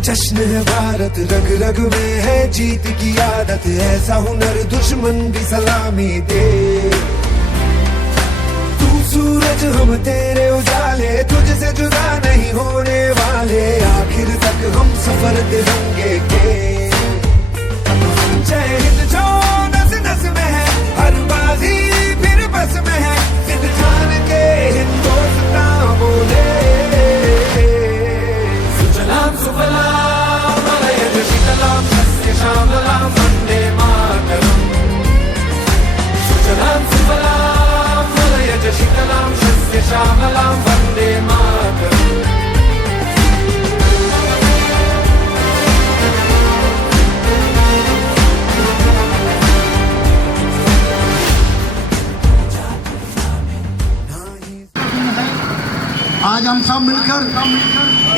जश्न है भारत, रग रग में है जीत की आदत, ऐसा हुनर दुश्मन भी सलामी दे। तू सूरज हम तेरे उजाले, तुझसे जुदा नहीं होने वाले, आखिर तक हम सफर तिरंगे के। जय हिंद जो नस नस में है, हर बाजी फिर बस में है, सिद्ध जान के हिंदुस्तान बोले। सुजलाम सुफलाम मलयज शीतलाम सस्य श्यामलाम वंदे मातरम। सुजलाम सुफलाम मलयज शीतलाम सस्य श्यामलाम वंदे मातरम। आज हम सब मिलकर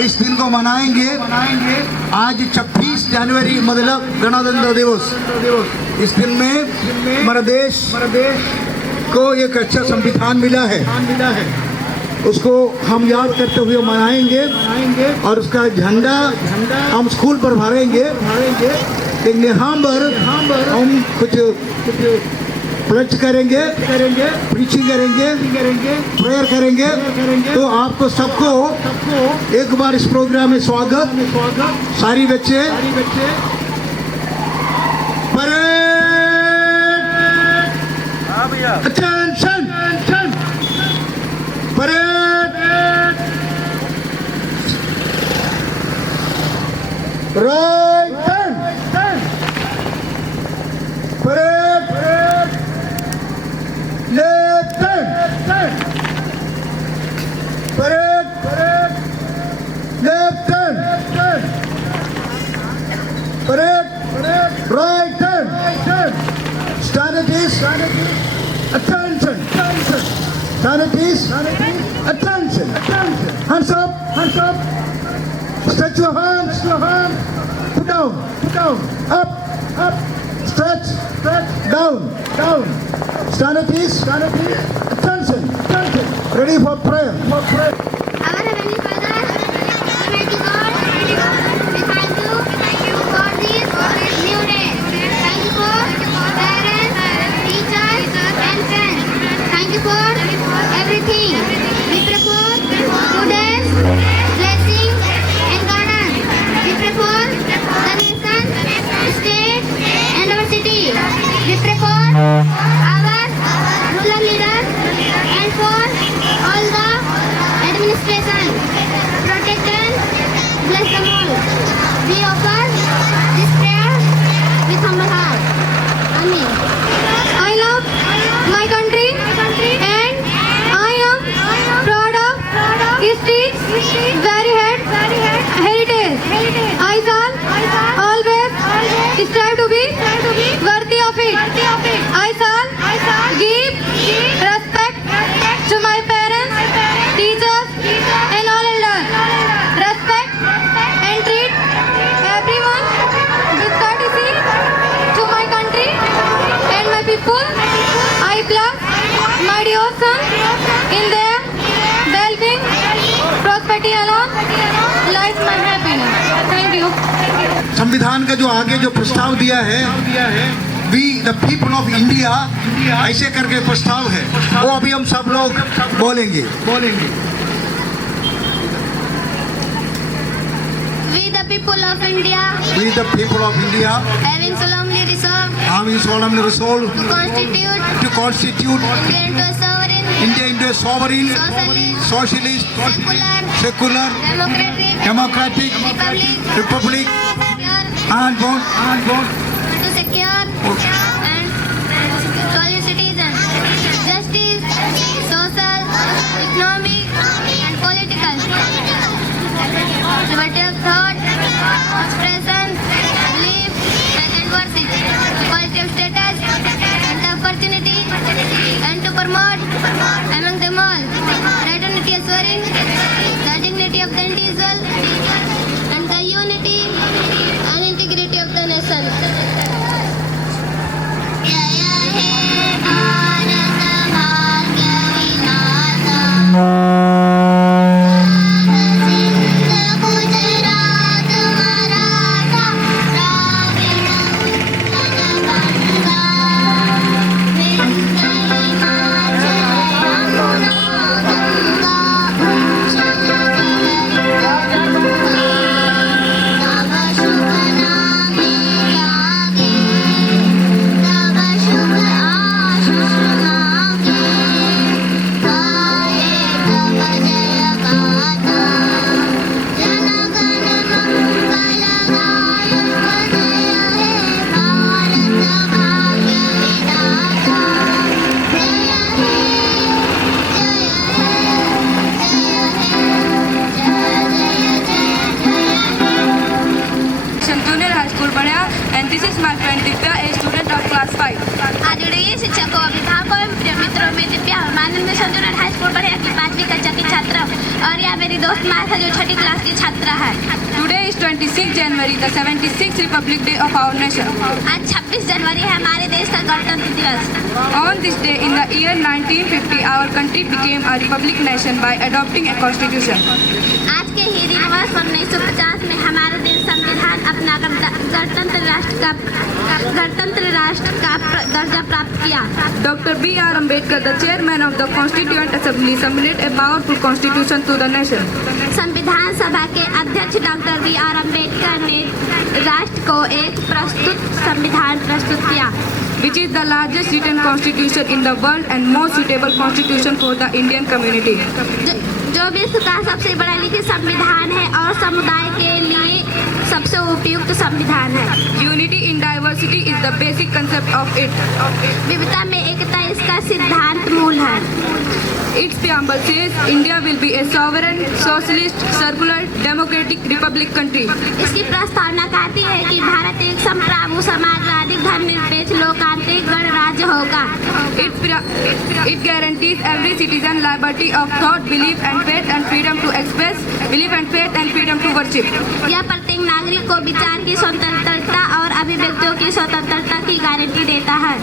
इस दिन को मनाएंगे। आज 26 जनवरी मतलब गणतंत्र दिवस। इस दिन में हमारा देश को एक अच्छा संविधान मिला है, उसको हम याद करते हुए मनाएंगे और उसका झंडा हम स्कूल पर भरेंगे। लेकिन यहाँ पर हम कुछ प्लच करेंगे, प्रीचिंग करेंगे, प्रेयर करेंगे। तो आपको सबको एक बार इस प्रोग्राम में स्वागत। सारी बच्चे attention, parade, right turn, parade, left turn, parade, left turn, parade, right turn, stand at ease, attention, stand at ease, attention, hands up, stretch your hands, put down, up, stretch, down, stand at ease, attention, ready for prayer. Our Heavenly Father, Almighty God, we thank you for this new day. Thank you for parents, teachers, and friends. Thank you for everything. We pray for students, blessings, and guidance. We pray for the nation, state, and our city. We pray for our rural leaders and for all the administration. Protect and bless them all. We offer this prayer with humble heart. Amen. I love my country and I am proud of its very heritage. I shall always strive to be worthy of it. I shall give respect to my parents, teachers, and all elders. Respect and treat everyone with courtesy to my country and my people. I bless my dear son in their well-being, prosperity along, life my happiness. Thank you. संविधान का जो आगे जो प्रस्ताव दिया है we the people of India, ऐसे करके प्रस्ताव है, वो अभी हम सब लोग बोलेंगे। We the people of India, We the people of India, having solemnly resolved to constitute India into a sovereign, socialist, secular, democratic, republic, and to secure and solid citizens, justice, social, economic, and political, liberty of thought, expression, belief, and worship, equality of status, promote among them all fraternity of swearing, the dignity of the individual, and the unity and integrity of the nation. And this is my friend Divya, a student of class 5. आदरणीय शिक्षकों, अभिभावकों एवं प्रिय मित्रों, मैं दिव्या मानंद junior high school बढ़िया की 5वीं कक्षा की छात्रा और यह मेरी दोस्त माया जो 6ठी क्लास की छात्रा है। Today is 26 January, the 76th Republic Day of our nation. आज 26 जनवरी है हमारे देश का गणतंत्र दिवस। On this day in the year 1950, our country became a republic nation by adopting a constitution. आज के ही दिन वर्ष 1950 में हमारा देश संविधान अपना गणतंत्र राष्ट्र का दर्जा प्राप्त किया। Dr. B.R. Ambedkar, the chairman of the Constituent Assembly, submitted a powerful constitution to the nation. संविधान सभा के अध्यक्ष डॉक्टर B.R. अम्बेडकर ने राष्ट्र को एक प्रस्तुत संविधान प्रस्तुत किया, which is the largest written constitution in the world and most suitable constitution for the Indian community. जो विश्व का सबसे बड़ा लिखित संविधान है और समुदाय के लिए सबसे उपयुक्त संविधान है। Unity in diversity is the basic concept of it. विविधता में एकता इसका सिद्धांत मूल है। Its preamble says India will be a sovereign, socialist, secular, democratic republic country. इसकी प्रस्तावना कहती है कि भारत एक संप्रभु समाजवादी धर्मनिरपेक्ष लोकतांत्रिक गणराज्य होगा। It guarantees every citizen liberty of thought, belief and faith and freedom to express, belief and faith and freedom to worship. यह प्रत्येक नागरिक को विचार की स्वतंत्रता और अभिव्यक्तियों की स्वतंत्रता की गारंटी देता है।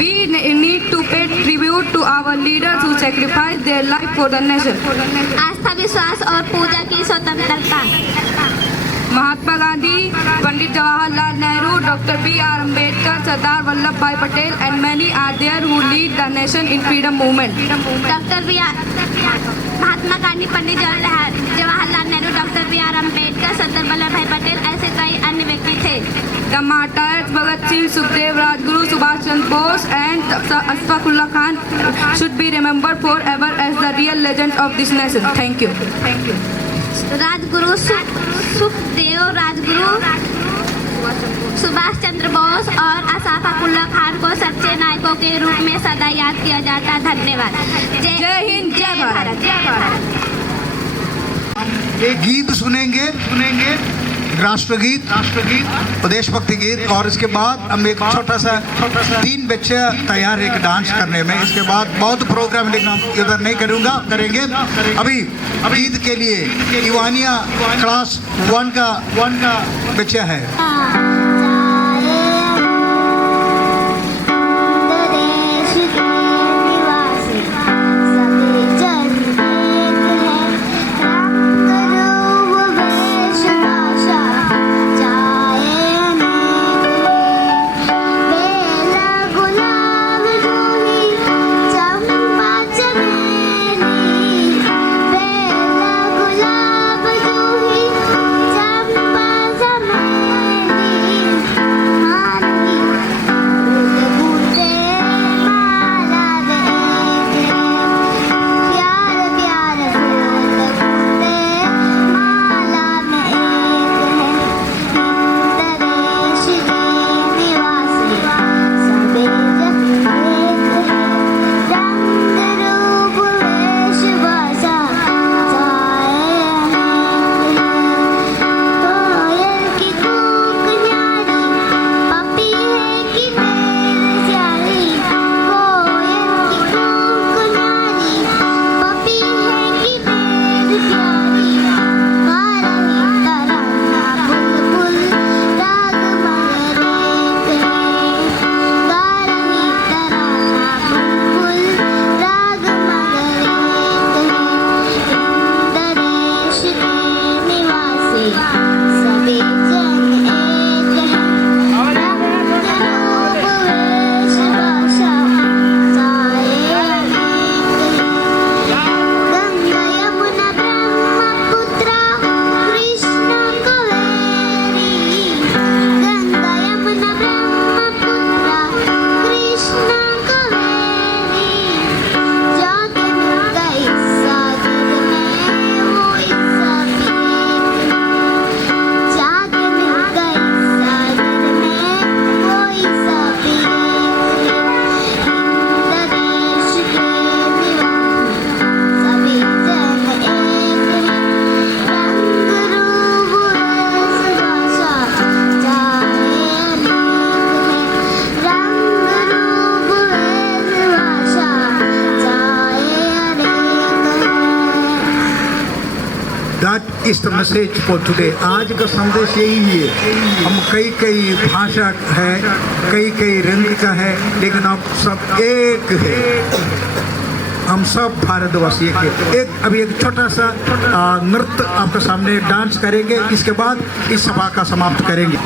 We need to pay tribute to our leaders who sacrificed their life for the nation. आस्था, विश्वास और पूजा की स्वतंत्रता। Mahatma Gandhi, Pandit Jawaharlal Nehru, Dr. B.R. Ambedkar, Sardar Vallabhbhai Patel and many are there who lead the nation in freedom movement. Mahatma Gandhi, Pandit Jawaharlal Nehru, doctor B.R. Ambedkar, Sardar Vallabhbhai Patel ऐसे कई अन्य व्यक्ति थे। The martyrs Bhagat Singh, Sukhdev, Rajguru, Subhash Chandra Bose and Ashfaqullah Khan should be remembered forever as the real legends of this nation. Thank you. Rajguru Sukhdev, Rajguru Subhash Chandra Bose और अशफाकुल्लाह खान को सच्चे नायकों के रूप में सदा याद किया जाता। धन्यवाद। जय हिंद, जय भारत। एक गीत सुनेंगे राष्ट्रगीत और देशभक्ति गीत, और इसके बाद हम एक छोटा सा 3 बच्चे तैयार है एक डांस करने में। इसके बाद बहुत प्रोग्राम लेकिन इधर नहीं करेंगे। अभी गीत के लिए ईवानिया क्लास 1 का बच्चा है। चमेली इस द मैसेज फॉर टुडे। आज का संदेश यही है, हम कई कई भाषा है, कई कई रंग का है, लेकिन हम सब एक है। हम सब भारतवासी एक अभी एक छोटा सा नृत्य आपके सामने डांस करेंगे, इसके बाद इस सभा का समाप्त करेंगे।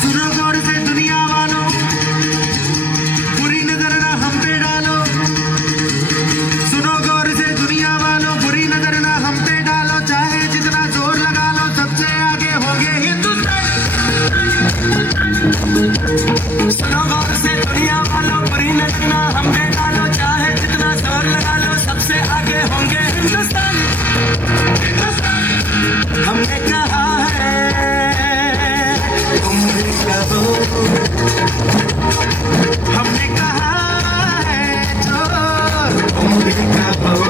सुनो गौर से दुनिया वालों, बुरी नजर ना हम पे डालो। सुनो गौर से दुनिया वालों, बुरी नजर ना हम पे डालो। चाहे जितना जोर लगा लो, सबसे आगे होंगे हिंदुस्तान। सुनो गौर से दुनिया वालों, बुरी नजर ना हम पे डालो। चाहे जितना जोर लगा लो, सबसे आगे होंगे हिंदुस्तान। हमने कहा है तुम भी कहो, हमने कहा है जो तुम भी कहो।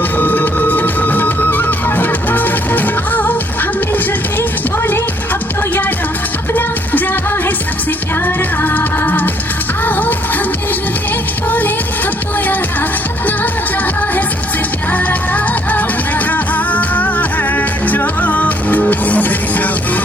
आओ हम मिलजुल के बोले अब तो यारा, अपना जहां है सबसे प्यारा। आओ हम मिलजुल के बोले अब तो यारा, अपना जहां है सबसे प्यारा। हमने कहा है जो तुम भी कहो।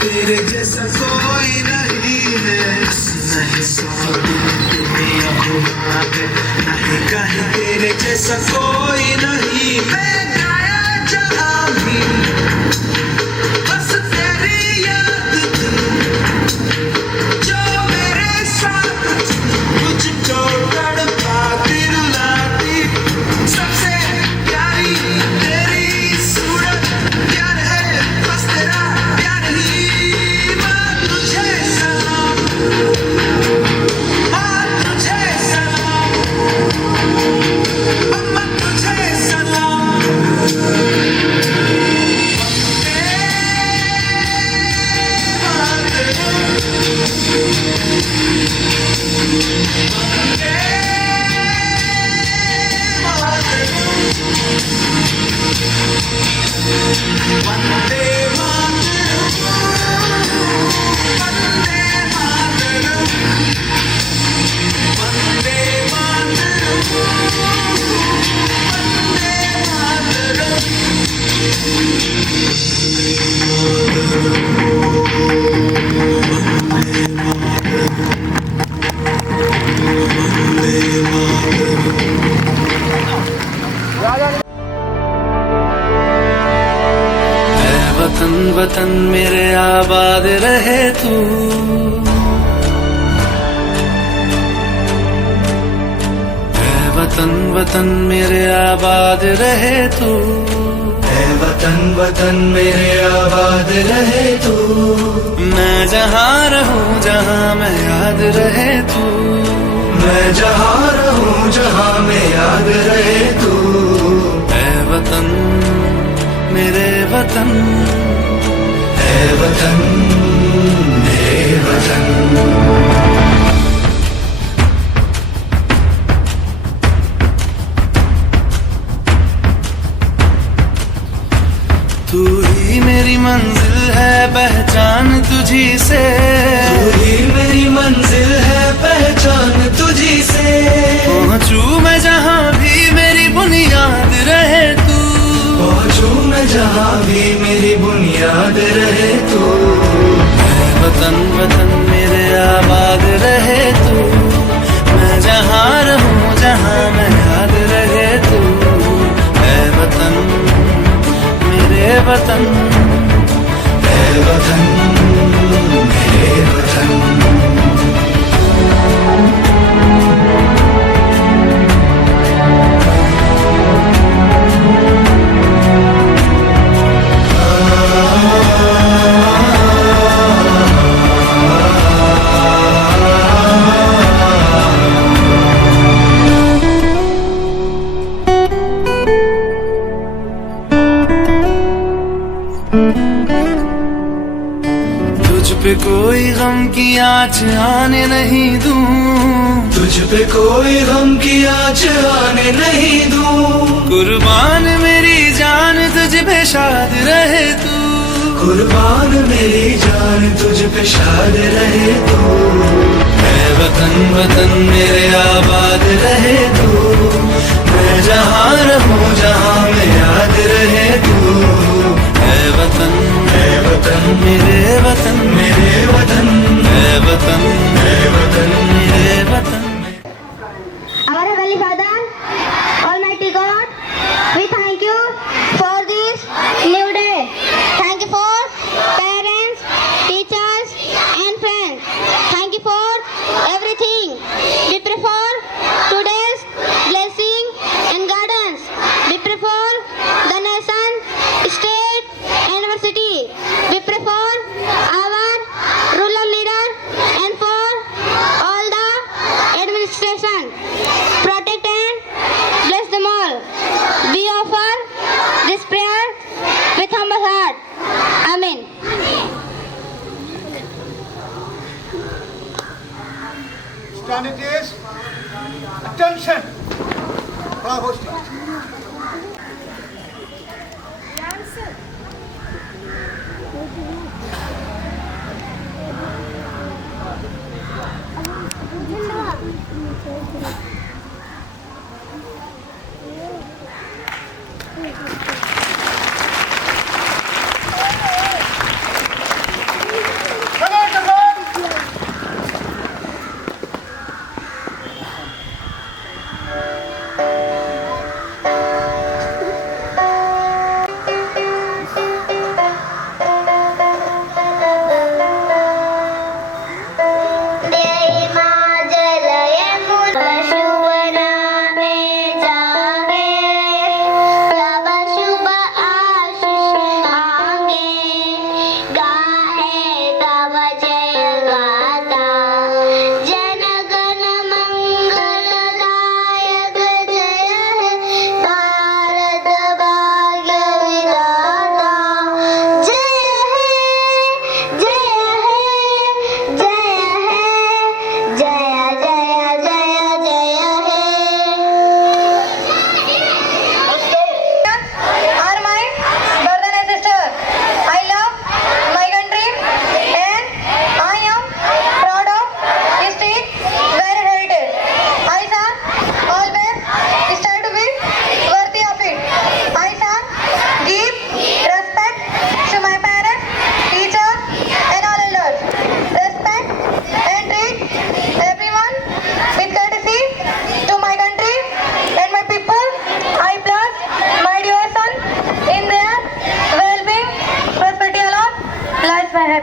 तेरे जैसा कोई नहीं है, नहीं सौ दुनिया घुमा है, नहीं कहीं तेरे जैसा कोई नहीं। मैं गाया जहाँ भी बस तेरी याद थी, जो मेरे साथ मुझको तड़पाती रुलाती। सबसे प्यारी तेरी सूरत, प्यार है बस तेरा प्यार ही। माँ तुझे सलाम, माँ तुझे सलाम, अम्मा तुझे सलाम। वंदे मातरम, वंदे मातरम, वंदे मातरम, वंदे मातरम। ऐ वतन वतन मेरे आबाद रहे तू, ऐ वतन वतन मेरे आबाद रहे तू। ऐ वतन वतन मेरे आबाद रहे तू। मैं जहाँ रहूँ जहाँ मैं याद रहे तू। मैं जहाँ रहूँ जहाँ मैं याद रहे तू। ऐ वतन मेरे वतन, ऐ वतन मेरे वतन। तू ही मेरी मंजिल है, पहचान तुझी से। तू ही मेरी मंजिल है, पहचान तुझी से। पहुँचूं मैं जहाँ भी मेरी बुनियाद रहे तू। पहुँचूं मैं जहाँ भी मेरी बुनियाद रहे तू। ऐ वतन वतन मेरे आबाद रहे तू। मैं जहाँ रहूँ जहाँ मैं याद रहे तू। ऐ वतन मेरे वतन, ऐ वतन पे कोई गम की आँच आने नहीं दूं, तुझ पे कोई गम की आँच आने नहीं दूं। कुर्बान मेरी जान तुझ पे शाद रहे तू, कुर्बान मेरी जान तुझ पे शाद रहे तू। मैं वतन वतन मेरे आबाद रहे तू, मैं जहाँ रहूँ जहाँ में याद रहे तू। मैं वतन मेरे वतन मेरे वतन, मैं वतन मेरे वतन। Our Heavenly Father, Almighty God, we thank you for this new day. Thank you for parents, teachers and friends. Thank you for everything. We pray for today's blessing and guidance. We pray for the nation, state and our city. We pray for our rural leader and for all the administration. Protect and bless them all. We offer this prayer with humble heart. Amen. Standards, attention. Bravo, Steve.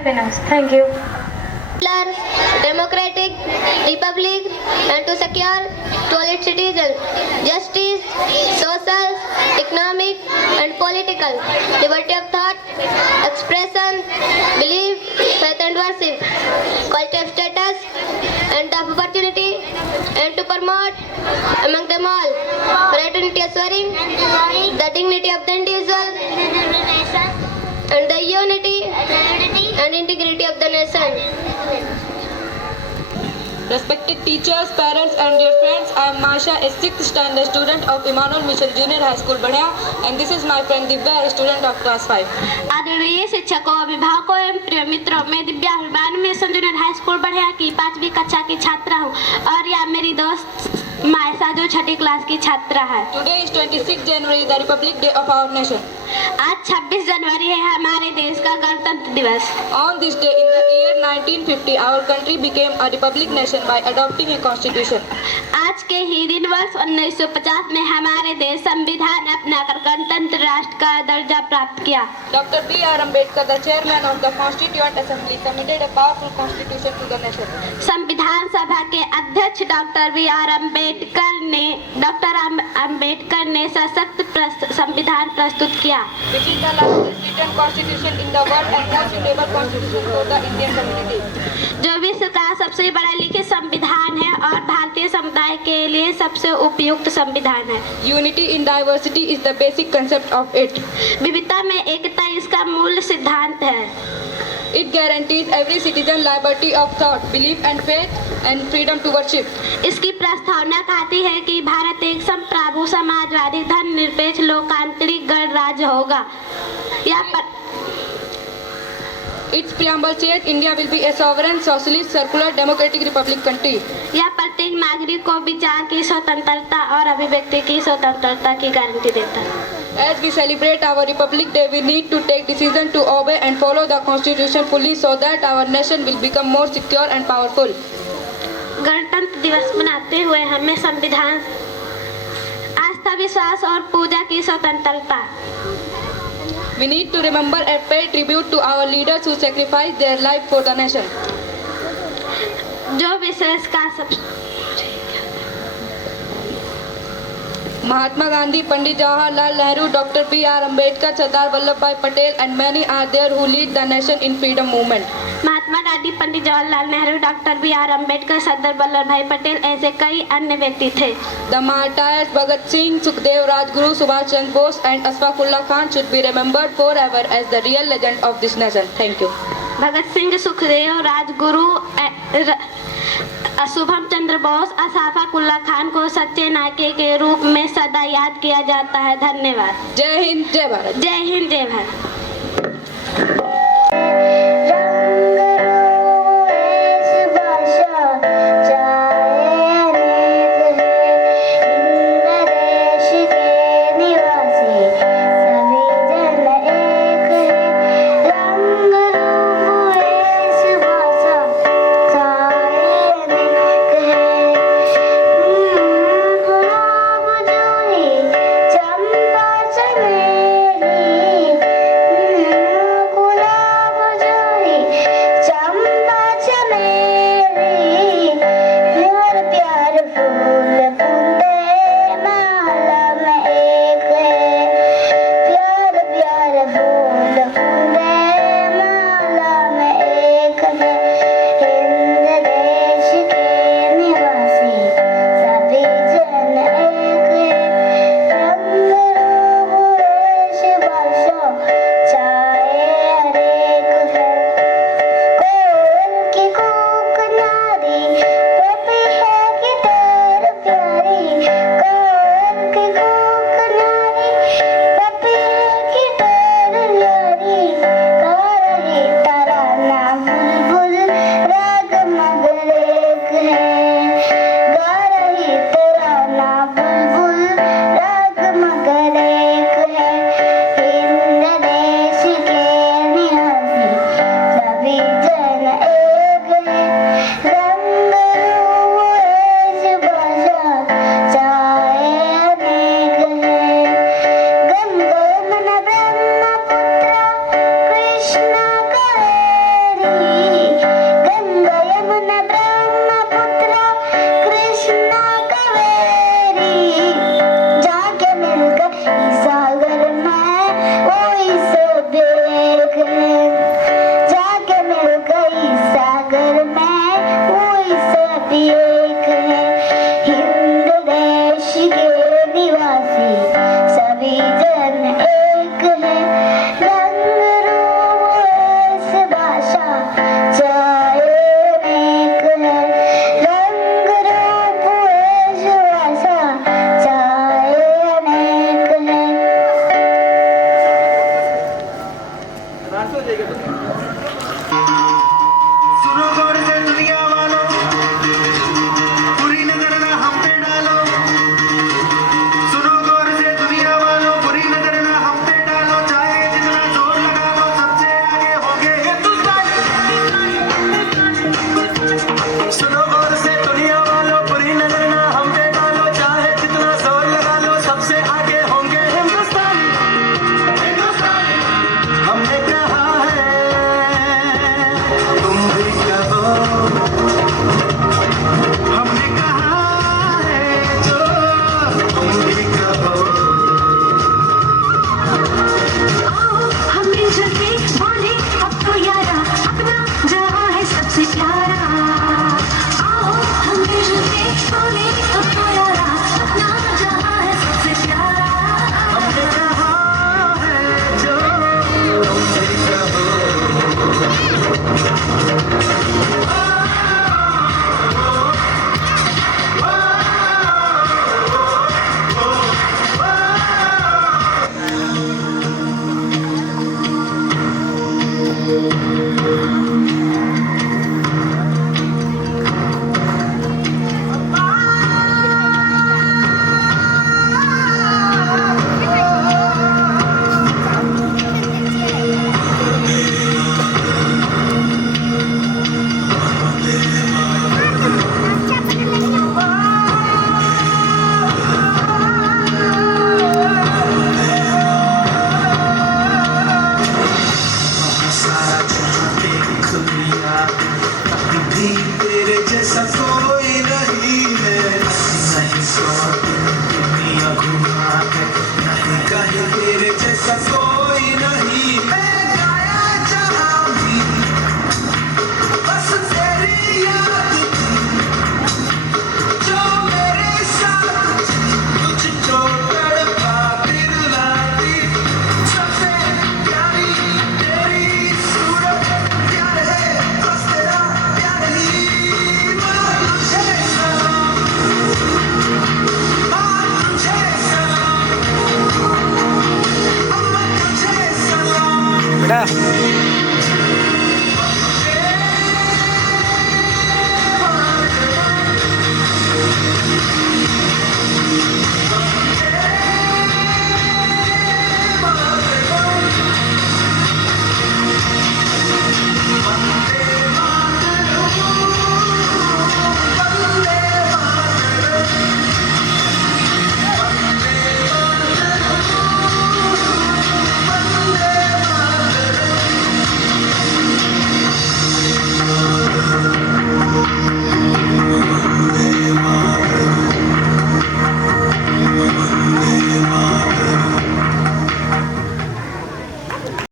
happiness. Thank you. Democratic republic and to secure to all its citizens justice, social, economic and political liberty of thought, expression, belief, faith and worship, quality of status and of opportunity, and to promote among them all fraternity, assuring the dignity of the individual and the unity and integrity of the nation. Respected teachers, parents and dear friends, I am Masha, a 6th standard student of Emmanuel Mitchell Junior High School, Badhya, and this is my friend Divya, a student of class 5. आदरणीय शिक्षकों, अभिभावकों एवं प्रिय मित्रों, मैं Divya Emmanuel mission junior high school बढ़िया की 5वीं कक्षा की छात्रा हूँ और यह मेरी दोस्त मायसा जो 6ठी क्लास की छात्रा है। Today is 26 January, the Republic Day of our nation. आज 26 जनवरी है हमारे देश का गणतंत्र दिवस। On this day in the year 1950, our country became a republic nation by adopting a constitution. आज के ही दिन वर्ष 1950 में हमारे देश संविधान अपनाकर गणतंत्र राष्ट्र का दर्जा प्राप्त किया। Dr. B.R. Ambedkar, the chairman of the Constituent Assembly, submitted a powerful constitution to the nation. संविधान सभा के अध्यक्ष डॉक्टर B.R. अम्बेडकर ने सशक्त संविधान प्रस्तुत किया। Which is the largest written constitution in the world and most suitable constitution for the Indian community. जो विश्व का सबसे बड़ा लिखित संविधान है और भारतीय समुदाय के लिए सबसे उपयुक्त संविधान है। Unity in diversity is the basic concept of it. विविधता में एकता इसका मूल सिद्धांत है। It guarantees every citizen liberty of thought, belief and faith and freedom to worship. इसकी प्रस्तावना कहती है कि भारत एक संप्रभु समाजवादी धर्मनिरपेक्ष लोकतांत्रिक गणराज्य होगा। Its preamble says India will be a sovereign, socialist, secular, democratic republic country. यह प्रत्येक नागरिक को विचार की स्वतंत्रता और अभिव्यक्ति की स्वतंत्रता की गारंटी देता है। As we celebrate our Republic Day, we need to take decision to obey and follow the Constitution fully so that our nation will become more secure and powerful. गणतंत्र दिवस मनाते हुए हमें संविधान, आस्था, विश्वास और पूजा की स्वतंत्रता। We need to remember and pay tribute to our leaders who sacrificed their life for the nation. जो विशेष का सब Mahatma Gandhi, Pandit Jawaharlal Nehru, Dr. B.R. Ambedkar, Sardar Vallabhbhai Patel and many are there who lead the nation in freedom movement. Mahatma Gandhi, Pandit Jawaharlal Nehru, doctor B R. Ambedkar, Sardar Vallabhbhai Patel ऐसे कई अन्य व्यक्ति थे। The martyrs Bhagat Singh, Sukhdev, Rajguru, Subhash Chandra Bose and Ashfaq Ullah Khan should be remembered forever as the real legend of this nation. Thank you. Bhagat Singh, Sukhdev, Rajguru, Shubham Chandra Bose, Ashfaq Ullah Khan को सच्चे नायक के रूप में सदा याद किया जाता है। धन्यवाद। जय हिंद, जय भारत। जय हिंद, जय भारत।